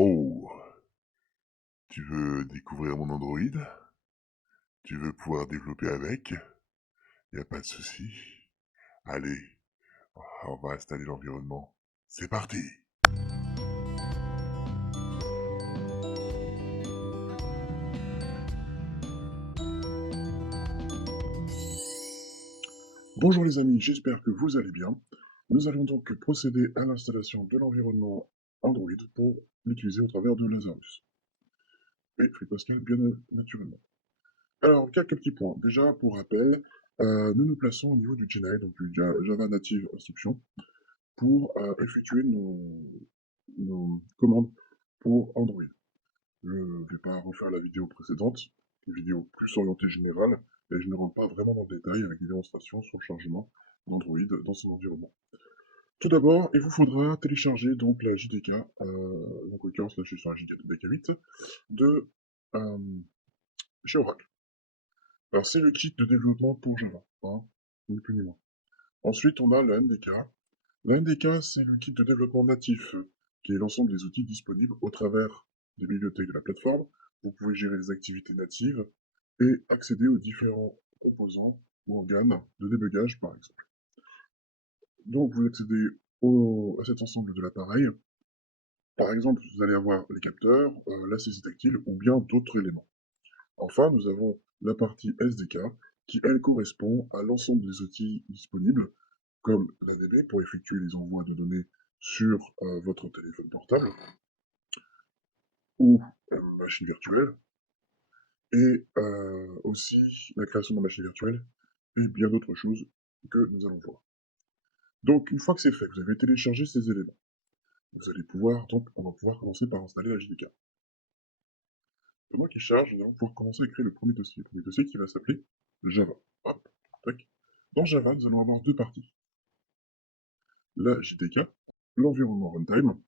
Oh, tu veux découvrir mon Android? Tu veux pouvoir développer avec? Y a pas de souci. Allez, on va installer l'environnement. C'est parti! Bonjour les amis, j'espère que vous allez bien. Nous allons donc procéder à l'installation de l'environnement Android pour l'utiliser au travers de Lazarus. Et FreePascal, bien naturellement. Alors, quelques petits points. Déjà, pour rappel, nous nous plaçons au niveau du JNI, donc du Java Native Instruction, pour effectuer nos commandes pour Android. Je ne vais pas refaire la vidéo précédente, une vidéo plus orientée générale, et je ne rentre pas vraiment dans le détail avec des démonstrations sur le chargement d'Android dans son environnement. Tout d'abord, il vous faudra télécharger donc la JDK, donc en l'occurrence là je suis sur la JDK 8, de euh, chez Oracle. Alors c'est le kit de développement pour Java, hein, ni plus ni moins. Ensuite on a le NDK. Le NDK c'est le kit de développement natif, qui est l'ensemble des outils disponibles au travers des bibliothèques de la plateforme. Vous pouvez gérer les activités natives et accéder aux différents composants ou organes de débugage par exemple. Donc vous accédez à cet ensemble de l'appareil. Par exemple, vous allez avoir les capteurs, la saisie tactile ou bien d'autres éléments. Enfin, nous avons la partie SDK qui, elle, correspond à l'ensemble des outils disponibles, comme l'ADB pour effectuer les envois de données sur votre téléphone portable ou machine virtuelle, et aussi la création de machines virtuelles et bien d'autres choses que nous allons voir. Donc, une fois que c'est fait, vous avez téléchargé ces éléments. Vous allez pouvoir, donc, on va pouvoir commencer par installer la JDK. Pendant qu'il charge, nous allons pouvoir commencer à créer le premier dossier. Le premier dossier qui va s'appeler Java. Hop, tac. Dans Java, nous allons avoir deux parties. La JDK, l'environnement runtime,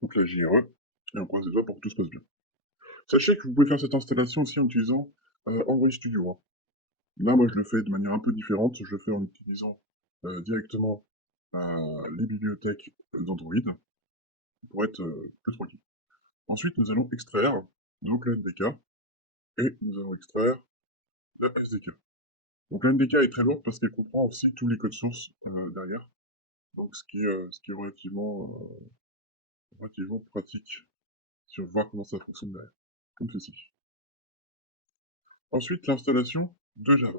donc la JRE, et on croise les doigts pour que tout se passe bien. Sachez que vous pouvez faire cette installation aussi en utilisant Android Studio, hein. Là, moi, je le fais de manière un peu différente. Je le fais en utilisant directement les bibliothèques d'Android pour être plus tranquille. Ensuite, nous allons extraire donc le NDK et nous allons extraire le SDK. Donc la NDK est très lourde parce qu'elle comprend aussi tous les codes sources derrière. Donc ce qui est relativement pratique sur voir comment ça fonctionne derrière. Comme ceci. Ensuite, l'installation de Java.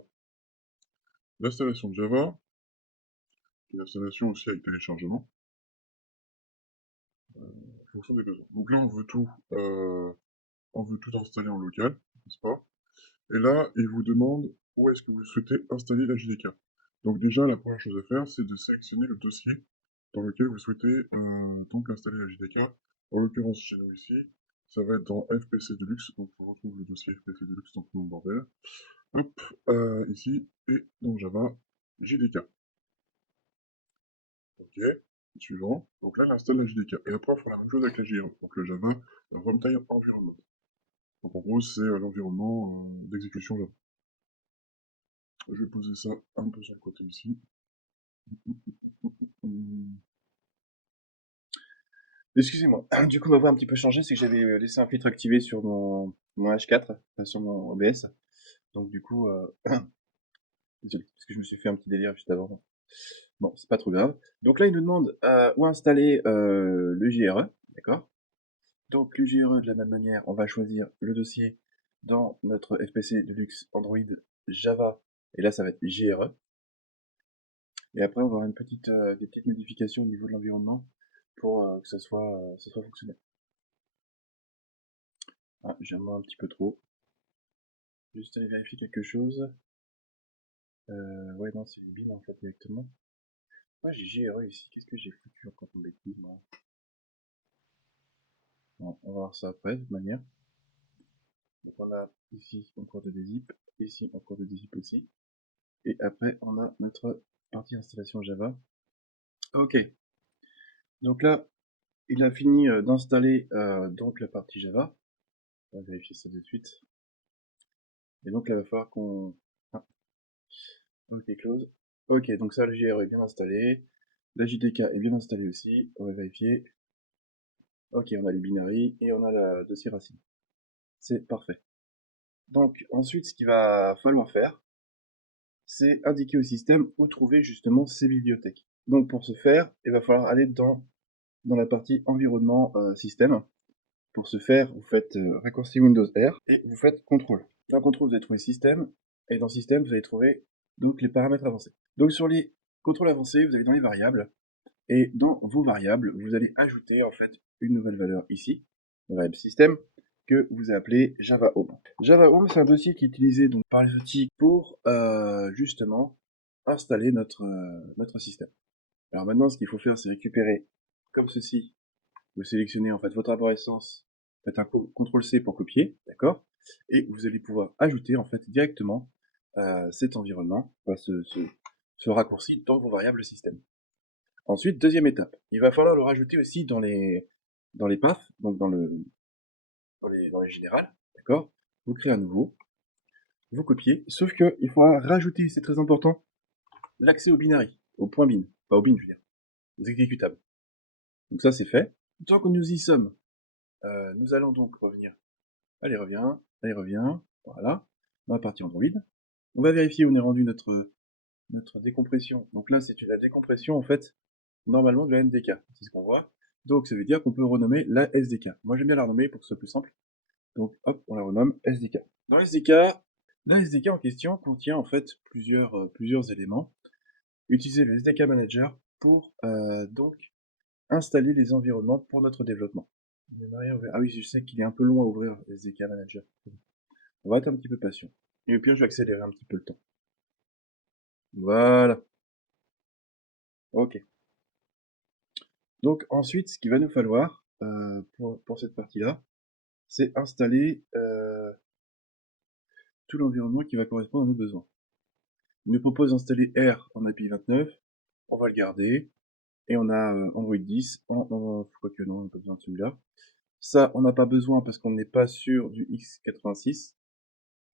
L'installation de Java, qui est l'installation aussi avec téléchargement, en fonction des besoins. Donc là, on veut tout installer en local, n'est-ce pas? Et là, il vous demande où est-ce que vous souhaitez installer la JDK. Donc déjà, la première chose à faire, c'est de sélectionner le dossier dans lequel vous souhaitez donc installer la JDK. En l'occurrence, chez nous ici, ça va être dans FPC Deluxe, donc on retrouve le dossier FPC Deluxe dans tout mon bordel. Hop, ici, et dans Java, JDK. Ok, suivant. Donc là, j'installe la JDK. Et après, on fera la même chose avec la JRE, donc le Java Runtime Environment. Donc en gros, c'est l'environnement d'exécution Java. Je vais poser ça un peu sur le côté ici. Excusez-moi. Du coup, ma voix a un petit peu changé, c'est que j'avais laissé un filtre activé sur mon H4, enfin, sur mon OBS. Donc du coup, désolé, parce que je me suis fait un petit délire juste avant. Bon, c'est pas trop grave. Donc là, il nous demande où installer le JRE, d'accord? Donc le JRE, de la même manière, on va choisir le dossier dans notre FPC Deluxe Android Java, et là, ça va être JRE. Et après, on va avoir des petites modifications au niveau de l'environnement pour que ça soit fonctionnel. Ah, j'ai un petit peu trop. Juste aller vérifier quelque chose. Ouais, non, c'est les bins en fait directement. Ouais, j'ai GRE ici. Qu'est-ce que j'ai foutu encore en bêtise, moi? Bon, on va voir ça après, de toute manière. Donc, on a ici encore de dézip, ici encore de dézip aussi. Et après, on a notre partie installation Java. Ok. Donc là, il a fini d'installer donc la partie Java. On va vérifier ça de suite. Et donc là, il va falloir qu'on... Ah, ok, close. Ok, donc ça, le GRE est bien installé. La JDK est bien installée aussi. On va vérifier. Ok, on a les binaries et on a le dossier racine. C'est parfait. Donc ensuite, ce qu'il va falloir faire, c'est indiquer au système où trouver justement ces bibliothèques. Donc pour ce faire, il va falloir aller dans la partie environnement système. Pour ce faire, vous faites raccourci Windows R et vous faites contrôle. Dans contrôle, vous allez trouver système et dans système, vous allez trouver donc les paramètres avancés. Donc sur les contrôles avancés, vous allez dans les variables et dans vos variables, vous allez ajouter en fait une nouvelle valeur ici, la variable système, que vous appelez Java Home. Java Home, c'est un dossier qui est utilisé donc par les outils pour justement installer notre système. Alors maintenant, ce qu'il faut faire, c'est récupérer comme ceci. Vous sélectionnez en fait votre arborescence, faites un CTRL-C pour copier, d'accord? Et vous allez pouvoir ajouter en fait directement cet environnement, ce raccourci dans vos variables système. Ensuite, deuxième étape, il va falloir le rajouter aussi dans les paths, donc dans les générales, d'accord? Vous créez un nouveau, vous copiez, sauf que il faudra rajouter, c'est très important, l'accès au binary, au point bin, pas au bin, je veux dire, aux exécutables. Donc ça c'est fait. Tant que nous y sommes, nous allons donc revenir. Allez, reviens, allez, reviens, voilà, dans la partie Android. On va vérifier où on est rendu notre décompression. Donc là, c'est la décompression, en fait, normalement de la NDK. C'est ce qu'on voit. Donc ça veut dire qu'on peut renommer la SDK. Moi, j'aime bien la renommer pour que ce soit plus simple. Donc hop, on la renomme SDK. Dans la SDK en question contient en fait plusieurs éléments. Utiliser le SDK Manager pour donc installer les environnements pour notre développement. Ah oui, je sais qu'il est un peu long à ouvrir, le SDK Manager. On va être un petit peu patient. Et puis je vais accélérer un petit peu le temps. Voilà. Ok. Donc ensuite, ce qu'il va nous falloir pour cette partie-là, c'est installer tout l'environnement qui va correspondre à nos besoins. Il nous propose d'installer R en API 29, on va le garder, et on a Android 10 quoique non, on n'a pas besoin de celui-là. Ça, on n'a pas besoin parce qu'on n'est pas sur du x86.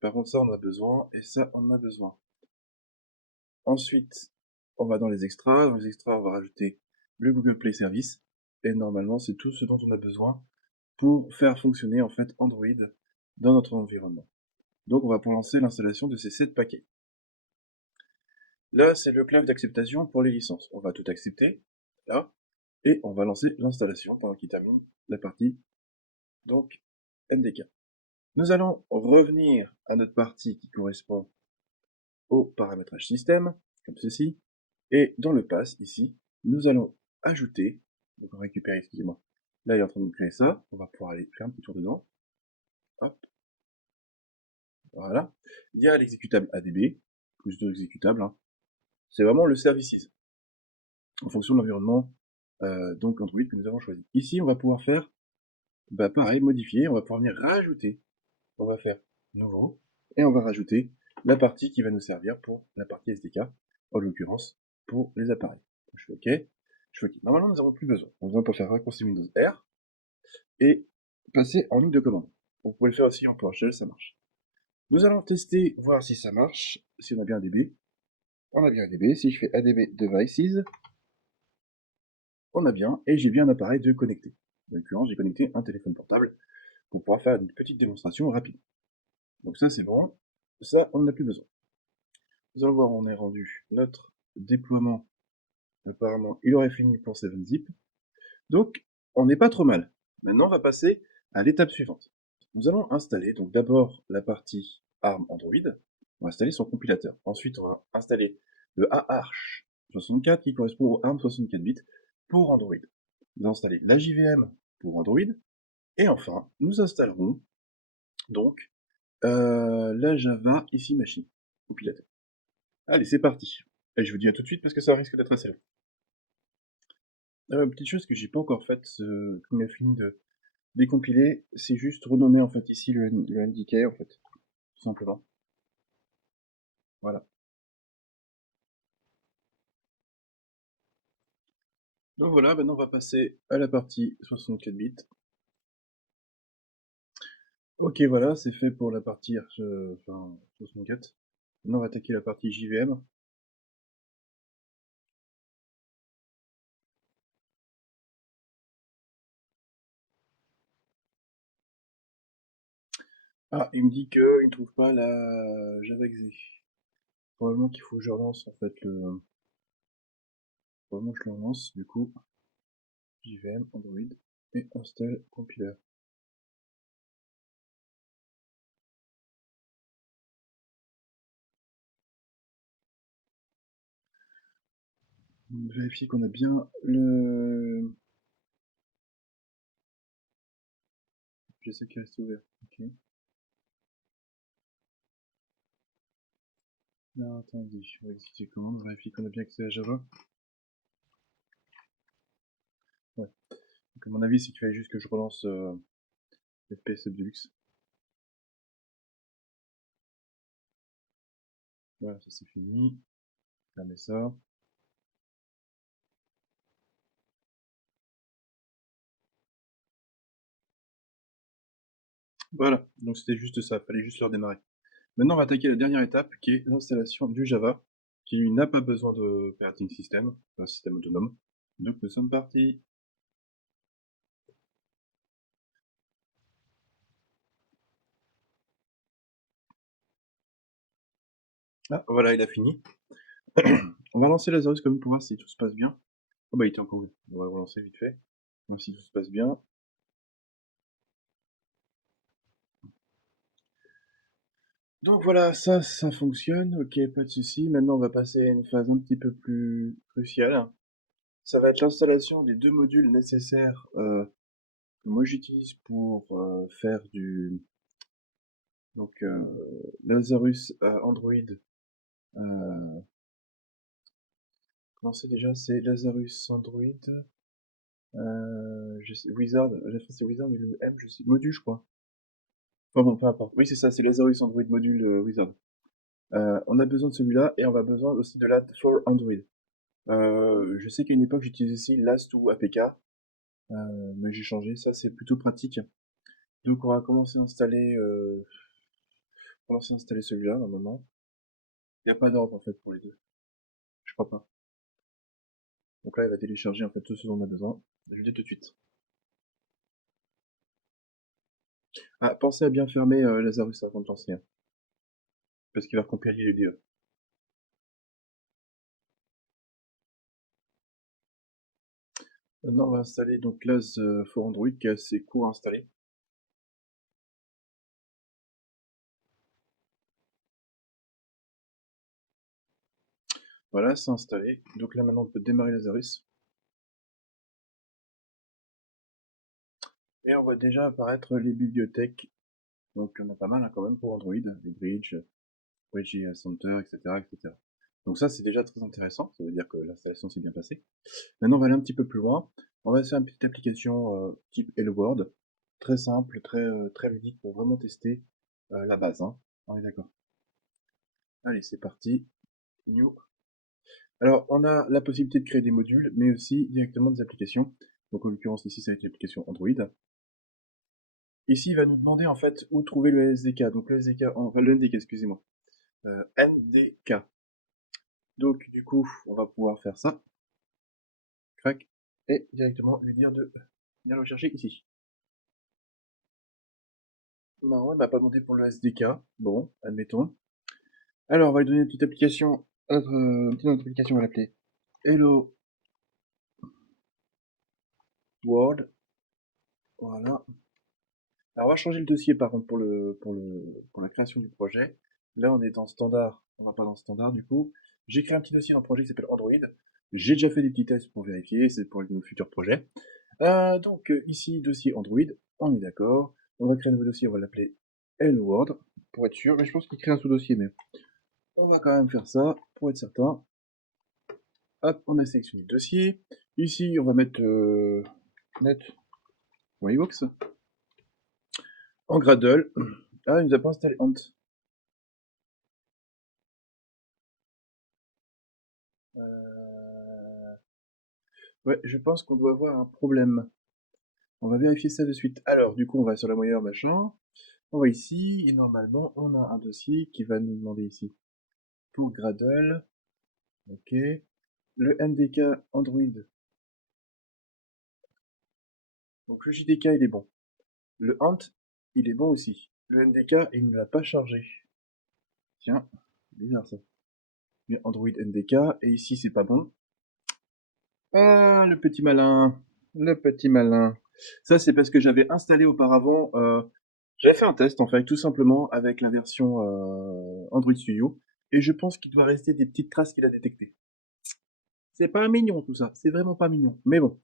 Par contre, ça, on a besoin, et ça, on a besoin. Ensuite, on va dans les extras. Dans les extras, on va rajouter le Google Play Service. Et normalement, c'est tout ce dont on a besoin pour faire fonctionner en fait Android dans notre environnement. Donc, on va pour lancer l'installation de ces 7 paquets. Là, c'est le clave d'acceptation pour les licences. On va tout accepter, là, et on va lancer l'installation pendant qu'il termine la partie, donc, NDK. Nous allons revenir à notre partie qui correspond au paramétrage système, comme ceci, et dans le pass, ici, nous allons ajouter, donc on va récupérer, excusez-moi, là il est en train de créer ça, on va pouvoir aller faire un petit tour dedans, hop, voilà, il y a l'exécutable ADB, plus deux exécutables, hein. C'est vraiment le services, en fonction de l'environnement, donc Android que nous avons choisi. Ici, on va pouvoir faire, bah pareil, modifier, on va pouvoir venir rajouter, on va faire nouveau, et on va rajouter la partie qui va nous servir pour la partie SDK, en l'occurrence, pour les appareils. Je fais OK, je fais OK. Normalement, nous n'avons plus besoin. On va faire raccourci Windows R, et passer en ligne de commande. Vous pouvez le faire aussi en PowerShell, ça marche. Nous allons tester, voir si ça marche, si on a bien ADB. On a bien ADB, si je fais ADB Devices, on a bien, et j'ai bien un appareil de connecté. En l'occurrence, j'ai connecté un téléphone portable pour pouvoir faire une petite démonstration rapide. Donc ça, c'est bon. Ça, on n'en a plus besoin. Nous allons voir où on est rendu notre déploiement. Apparemment, il aurait fini pour 7-Zip. Donc, on n'est pas trop mal. Maintenant, on va passer à l'étape suivante. Nous allons installer donc d'abord la partie ARM Android. On va installer son compilateur. Ensuite, on va installer le AArch64 qui correspond au ARM 64 bits pour Android. Nous allons installer la JVM pour Android. Et enfin, nous installerons donc la Java ici machine compilateur. Allez, c'est parti. Et je vous dis à tout de suite parce que ça risque d'être assez long. Petite chose que j'ai pas encore faite, qu'on a fini de décompiler, c'est juste renommer en fait ici le NDK en fait, tout simplement. Voilà. Donc voilà, maintenant on va passer à la partie 64 bits. Ok, voilà, c'est fait pour la partie 64. Maintenant on va attaquer la partie JVM. Ah, il me dit qu'il ne trouve pas la JavaXE. Probablement qu'il faut que je relance en fait le. Probablement que je le relance, du coup, JVM, Android, et install compiler. Vérifier qu'on a bien le. J'essaie qu'il reste ouvert. Ok. Alors attendez, je vais exécuter commande, vérifier qu'on a bien accès à Java. Ouais. Donc à mon avis, c'est qu'il fallait juste que je relance FPS Deluxe. Voilà, ça c'est fini. Fermez ça. Voilà, donc c'était juste ça, fallait juste le redémarrer. Maintenant, on va attaquer la dernière étape qui est l'installation du Java, qui lui n'a pas besoin de operating system, un système autonome. Donc nous sommes partis. Ah, voilà, il a fini. On va lancer Lazarus quand même pour voir si tout se passe bien. Oh bah il était encore ouvert. On va le relancer vite fait. Voir si tout se passe bien. Donc voilà, ça fonctionne. Ok, pas de souci. Maintenant, on va passer à une phase un petit peu plus cruciale. Ça va être l'installation des deux modules nécessaires que moi j'utilise pour faire du Lazarus Android. Euh, comment c'est déjà? C'est Lazarus Android. Je sais, Wizard. La fin c'est Wizard, mais le M, je sais. Module, je crois. Enfin bon, peu importe. Oui, c'est ça, c'est Lazarus Android Module Wizard. On a besoin de celui-là et on va besoin aussi de l'AD for Android. Je sais qu'à une époque j'utilisais aussi Last ou APK, mais j'ai changé. Ça c'est plutôt pratique. Donc on va commencer à installer celui-là normalement. Il n'y a pas d'ordre en fait pour les deux. Je crois pas. Donc là il va télécharger en fait tout ce dont on a besoin. Je le dis tout de suite. Ah, pensez à bien fermer Lazarus avant de lancer, hein, parce qu'il va recompiler les deux. Maintenant on va installer donc Laz for Android qui est assez court à installer. Voilà, c'est installé. Donc là maintenant on peut démarrer Lazarus. Et on voit déjà apparaître les bibliothèques. Donc on a pas mal hein, quand même pour Android, les Bridge Center, etc., etc. Donc ça c'est déjà très intéressant, ça veut dire que l'installation s'est bien passée. Maintenant on va aller un petit peu plus loin. On va faire une petite application type Hello World, très simple, très ludique pour vraiment tester la base. Hein. On est d'accord. Allez, c'est parti. New. Alors, on a la possibilité de créer des modules, mais aussi directement des applications. Donc, en l'occurrence, ici, ça va être l'application Android. Ici, il va nous demander, en fait, où trouver le SDK. Donc, le SDK, enfin, le NDK, excusez-moi. NDK. Donc, du coup, on va pouvoir faire ça. Crac. Et directement lui dire de venir le chercher ici. Non, elle m'a pas demandé pour le SDK. Bon, admettons. Alors, on va lui donner une petite application. Une petite application, on va l'appeler Hello World. Voilà. Alors, on va changer le dossier par contre pour la création du projet. Là, on est dans standard. On va pas dans standard du coup. J'ai créé un petit dossier dans le projet qui s'appelle Android. J'ai déjà fait des petits tests pour vérifier. C'est pour nos futurs projets. Ici, dossier Android. On est d'accord. On va créer un nouveau dossier. On va l'appeler Hello World pour être sûr. Mais je pense qu'il crée un sous-dossier. Mais on va quand même faire ça pour être certain. Hop, on a sélectionné le dossier. Ici, on va mettre net.ivox en Gradle. Ah, il nous a pas installé Ant. Euh, Ouais, je pense qu'on doit avoir un problème. On va vérifier ça de suite. Alors, du coup, on va sur la moyenne machin. On va ici, et normalement, on a un dossier qui va nous demander ici pour Gradle. Ok. Le NDK Android. Donc, le JDK, il est bon. Le Ant, il est bon aussi. le NDK, il ne l'a pas chargé. Tiens, bizarre ça. Il y a Android NDK, et ici c'est pas bon. Ah, le petit malin. Le petit malin. Ça, c'est parce que j'avais installé auparavant. J'avais fait un test, en fait, tout simplement, avec la version Android Studio. Et je pense qu'il doit rester des petites traces qu'il a détectées. C'est pas mignon tout ça. C'est vraiment pas mignon. Mais bon.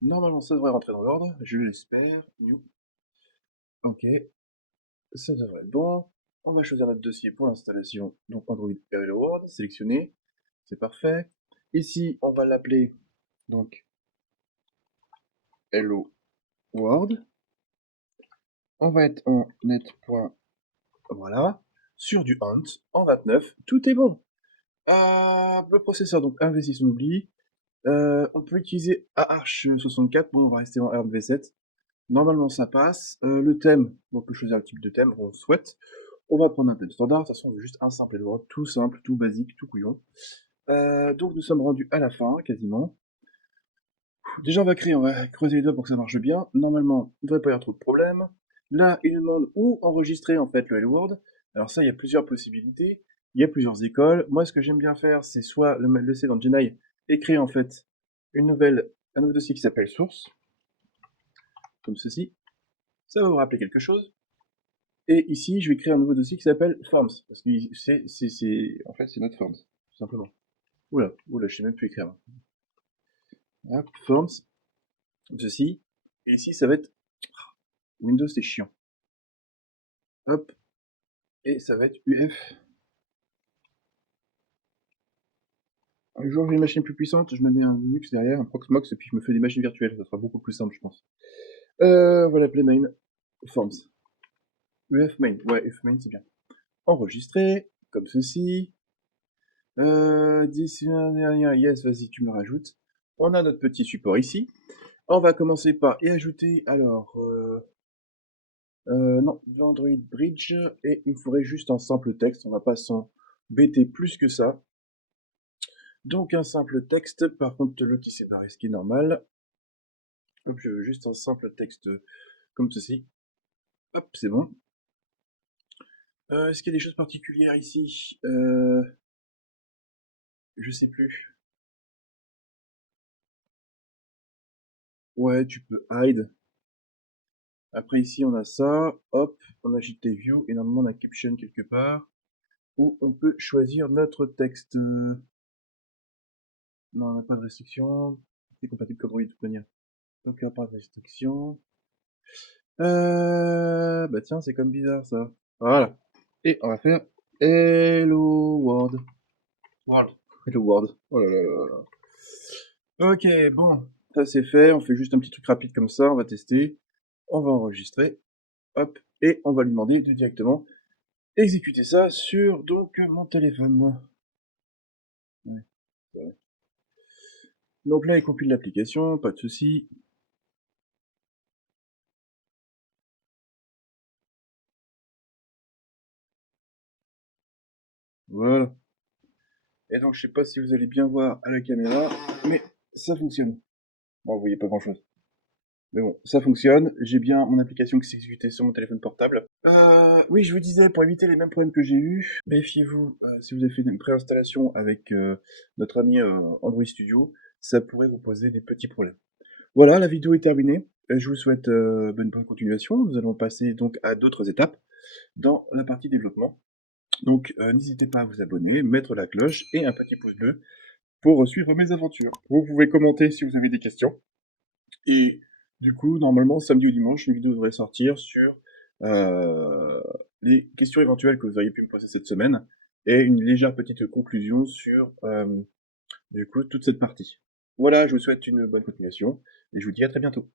Normalement, ça devrait rentrer dans l'ordre. Je l'espère. New. Ok. Ça devrait être bon. On va choisir notre dossier pour l'installation. Donc Android Hello World. Sélectionné. C'est parfait. Ici, on va l'appeler donc Hello World. On va être en net. Voilà. Sur du Hunt en 29. Tout est bon. Le processeur, donc ARM-V6, on oublie. On peut utiliser AArch64. Bon, on va rester en ARM-V7. Normalement, ça passe. Le thème, on peut choisir le type de thème qu'on souhaite. On va prendre un thème standard. De toute façon, on veut juste un simple Edward. Tout simple, tout basique, tout couillon. Donc, nous sommes rendus à la fin, quasiment. Déjà, on va creuser les doigts pour que ça marche bien. Normalement, il ne devrait pas y avoir trop de problèmes. Là, il nous demande où enregistrer en fait le Hello World. Alors ça, il y a plusieurs possibilités. Il y a plusieurs écoles. Moi, ce que j'aime bien faire, c'est soit le laisser dans Genai et créer en fait un nouveau dossier qui s'appelle source, comme ceci. Ça va vous rappeler quelque chose. Et ici, je vais créer un nouveau dossier qui s'appelle forms, parce que en fait, c'est notre forms, tout simplement. Oula, je sais même plus écrire. Hop, forms, comme ceci. Et ici, ça va être Windows, c'est chiant. Hop, et ça va être UF. Un jour, j'ai une machine plus puissante, je me mets un Linux derrière, un Proxmox, et puis je me fais des machines virtuelles. Ça sera beaucoup plus simple, je pense. On va l'appeler main forms. UF main. Ouais, UF main, c'est bien. Enregistrer, comme ceci. Yes, vas-y, tu me le rajoutes. On a notre petit support ici. On va commencer par y ajouter, alors, non, Android Bridge, et il me faudrait juste un simple texte, on va pas s'embêter plus que ça. Donc un simple texte, par contre l'autre il s'est barré, ce qui est normal. Hop, je veux juste un simple texte comme ceci. Hop, c'est bon. Est-ce qu'il y a des choses particulières ici? Je sais plus. Ouais, tu peux hide. Après ici on a ça, hop, on a JT View, et normalement on a Caption quelque part, où on peut choisir notre texte. Non, on n'a pas de restriction. C'est compatible Android de toute manière. Donc il n'y a pas de restriction. Bah tiens, c'est comme bizarre ça. Voilà. Et on va faire Hello World. World. Hello World. Oh là là là là. Ok, bon. Ça c'est fait. On fait juste un petit truc rapide comme ça. On va tester. On va enregistrer. Hop. Et on va lui demander de directement exécuter ça sur donc mon téléphone. Ouais, c'est vrai. Donc là, il compile l'application. Pas de souci. Voilà. Et donc, je sais pas si vous allez bien voir à la caméra, mais ça fonctionne. Bon, vous voyez pas grand chose. Mais bon, ça fonctionne. J'ai bien mon application qui s'est exécutée sur mon téléphone portable. Oui, je vous disais, pour éviter les mêmes problèmes que j'ai eu, méfiez-vous, si vous avez fait une préinstallation avec notre ami Android Studio, ça pourrait vous poser des petits problèmes. Voilà, la vidéo est terminée. Je vous souhaite bonne continuation. Nous allons passer donc à d'autres étapes dans la partie développement. Donc, n'hésitez pas à vous abonner, mettre la cloche et un petit pouce bleu pour suivre mes aventures. Vous pouvez commenter si vous avez des questions. Et du coup, normalement, samedi ou dimanche, une vidéo devrait sortir sur les questions éventuelles que vous auriez pu me poser cette semaine et une légère petite conclusion sur du coup toute cette partie. Voilà, je vous souhaite une bonne continuation et je vous dis à très bientôt.